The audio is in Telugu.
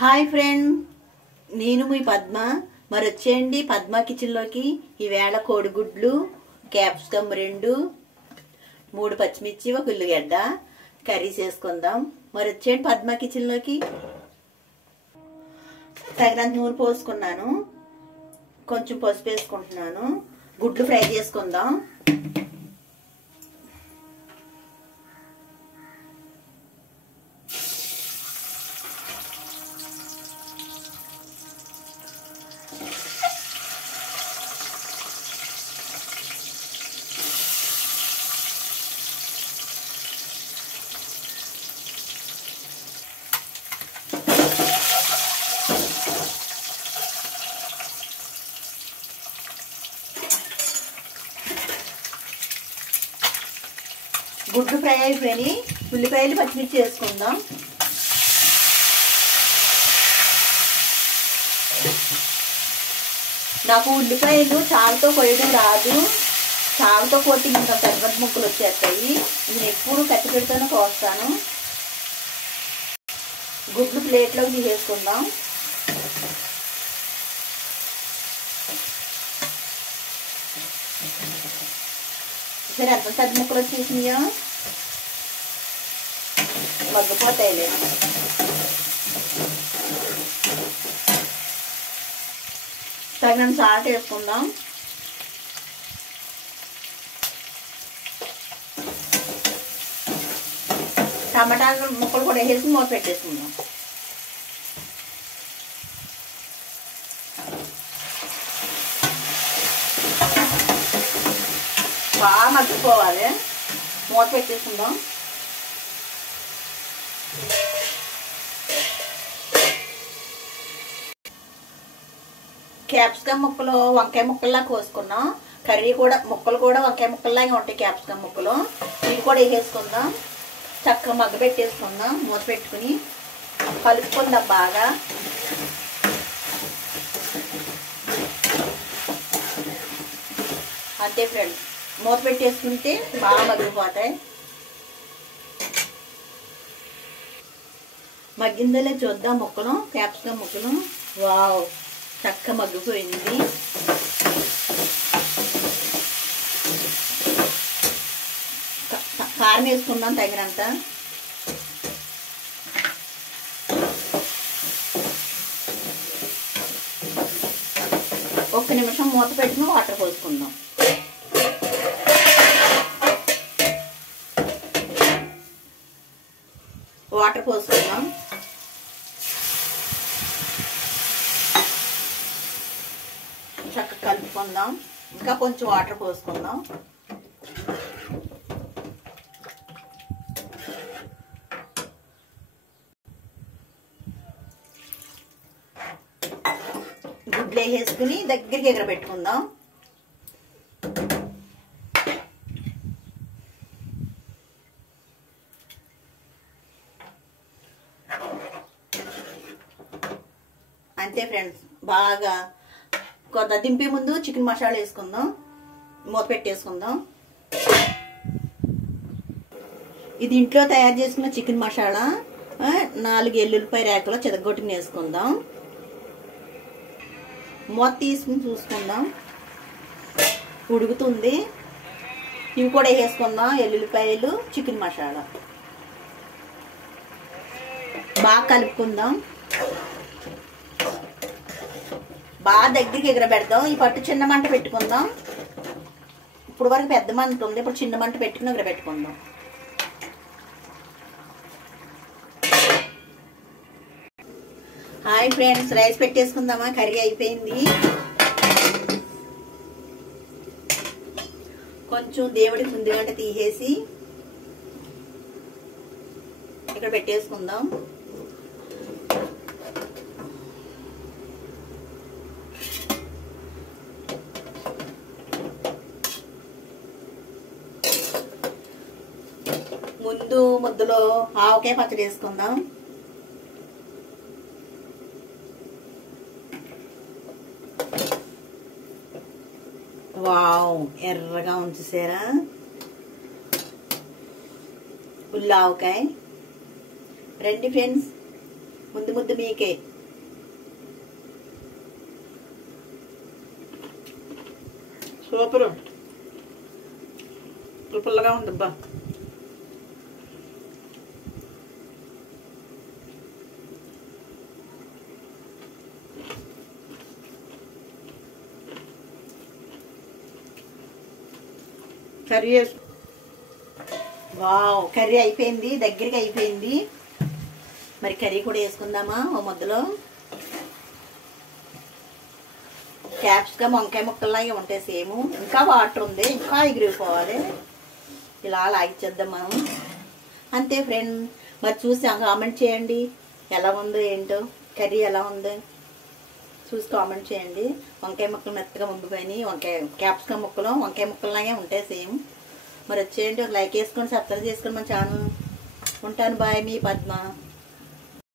హాయ్ ఫ్రెండ్, నేను మీ పద్మ. మరి వచ్చేయండి పద్మ కిచెన్లోకి. ఈవేళ కోడిగుడ్లు, క్యాప్సికమ్ 2, 3 పచ్చిమిర్చి, 1 ఉల్లిగడ్డ కర్రీ చేసుకుందాం. మరి వచ్చేయండి పద్మ కిచెన్లోకి. తగినంత నూనె పోసుకున్నాను, కొంచెం పసుపు వేసుకుంటున్నాను. గుడ్లు ఫ్రై చేసుకుందాం. గుడ్లు ఫ్రై అయిపోయి ఉల్లిపాయలు పచ్చిమిర్చి వేసుకుందాం. నాకు ఉల్లిపాయలు చారుతో కొయ్యడం రాదు. చారుతో కొట్టి ఇంకా పెద్ద ముక్కలు వచ్చేస్తాయి. నేను ఎప్పుడు కత్తి పెడితేనే కోస్తాను. గుడ్లు ప్లేట్లోకి తీసేసుకుందాం. సరే, ఎంత పెద్ద ముక్కలు వచ్చేసినాయో, మగ్గిపోతాయిలే. తగినంత సాల్ట్ వేసుకుందాం. టమాటాలు ముక్కలు కూడా వేసి మూత పెట్టేసుకుందాం. బాగా మగ్గిపోవాలి. మూత పెట్టేసుకుందాం. క్యాప్సికమ్ ముక్కలు వంకాయ ముక్కల్లా కోసుకున్నాం. కర్రీ కూడా ముక్కలు కూడా వంకాయ ముక్కల్లాగే ఉంటాయి. క్యాప్సికమ్ ముక్కలు ఇవి కూడా వేసేసుకుందాం. చక్కగా మగ్గ పెట్టేసుకుందాం. మూత పెట్టుకుని కలుపుకుందాం బాగా. అంతే ఫ్రెండ్స్, మూత పెట్టేసుకుంటే బాగా మగ్గిపోతాయి. మగ్గిందలే చూద్దాం ముక్కలు, క్యాప్సికమ్ ముక్కలు. వావ్, చక్కగా మగ్గిపోయింది. కారం వేసుకుందాం తగినంత. ఒక్క నిమిషం మూత పెట్టుకుని వాటర్ పోసుకుందాం. వాటర్ పోసుకుందాం. చక్కగా కలుపుకుందాం. ఇంకా కొంచెం వాటర్ పోసుకుందాం. గుడ్లు వేసుకుని దగ్గరికి ఎగరబెట్టుకుందాం. అంతే ఫ్రెండ్స్, బాగా కొంత దింపే ముందు చికెన్ మసాలా వేసుకుందాం. మూత పెట్టేసుకుందాం. ఇది ఇంట్లో తయారు చేసుకున్న చికెన్ మసాలా. 4 ఎల్లుల్లిపాయ రేకలు చెదగొట్టుకుని వేసుకుందాం. మూత తీసుకుని చూసుకుందాం. ఉడుకుతుంది. ఇవి కూడా వేసుకుందాం. ఎల్లుల్లిపాయలు, చికెన్ మసాలా బాగా కలుపుకుందాం. బాగా దగ్గరికి ఎగరబెడదాం. ఈ పట్టు చిన్న మంట పెట్టుకుందాం. ఇప్పుడు వరకు పెద్ద మంట ఉంది, ఇప్పుడు చిన్న మంట పెట్టుకుని ఎగరబెట్టుకుందాం. హాయ్ ఫ్రెండ్స్, రైస్ పెట్టేసుకుందామా. కర్రీ అయిపోయింది. కొంచెం దేవుడికి ముందుగంట తీసేసి ఇక్కడ పెట్టేసుకుందాం. ముందు ముద్దలో ఆవకాయ పచ్చడి వేసుకుందాం. వావ్, ఎర్రగా ఉంచేసారా. ఉల్లావకాయ రండి ఫ్రెండ్స్, ముందు ముద్దు మీకే. సూపర్, పుల్లగా ఉందబ్బా. కర్రీ వావ్, కర్రీ అయిపోయింది, దగ్గరికి అయిపోయింది. మరి కర్రీ కూడా వేసుకుందామా ఓ ముద్దలో. క్యాప్సికమ్ వంకాయ ముక్కల్లాగే ఉంటాయి సేమ్. ఇంకా వాటర్ ఉంది, ఇంకా ఎగిరిపోవాలి. ఇలా లాగిచ్చేద్దాం మనం. అంతే ఫ్రెండ్. మరి చూసి కామెంట్ చేయండి ఎలా ఉందో ఏంటో, కర్రీ ఎలా ఉంది చూసి కామెంట్ చేయండి. వంకాయ ముక్కలు మెత్తగా ముంగిపోయినాయి. క్యాప్సికమ్ ముక్కలు వంకాయ ముక్కల్లాగే ఉంటాయి సేమ్. మరి వచ్చేయండి, ఒక లైక్ వేసుకొని సబ్స్క్రైబ్ చేసుకొని మన ఛానల్. ఉంటాను, బాయ్, మీ పద్మ.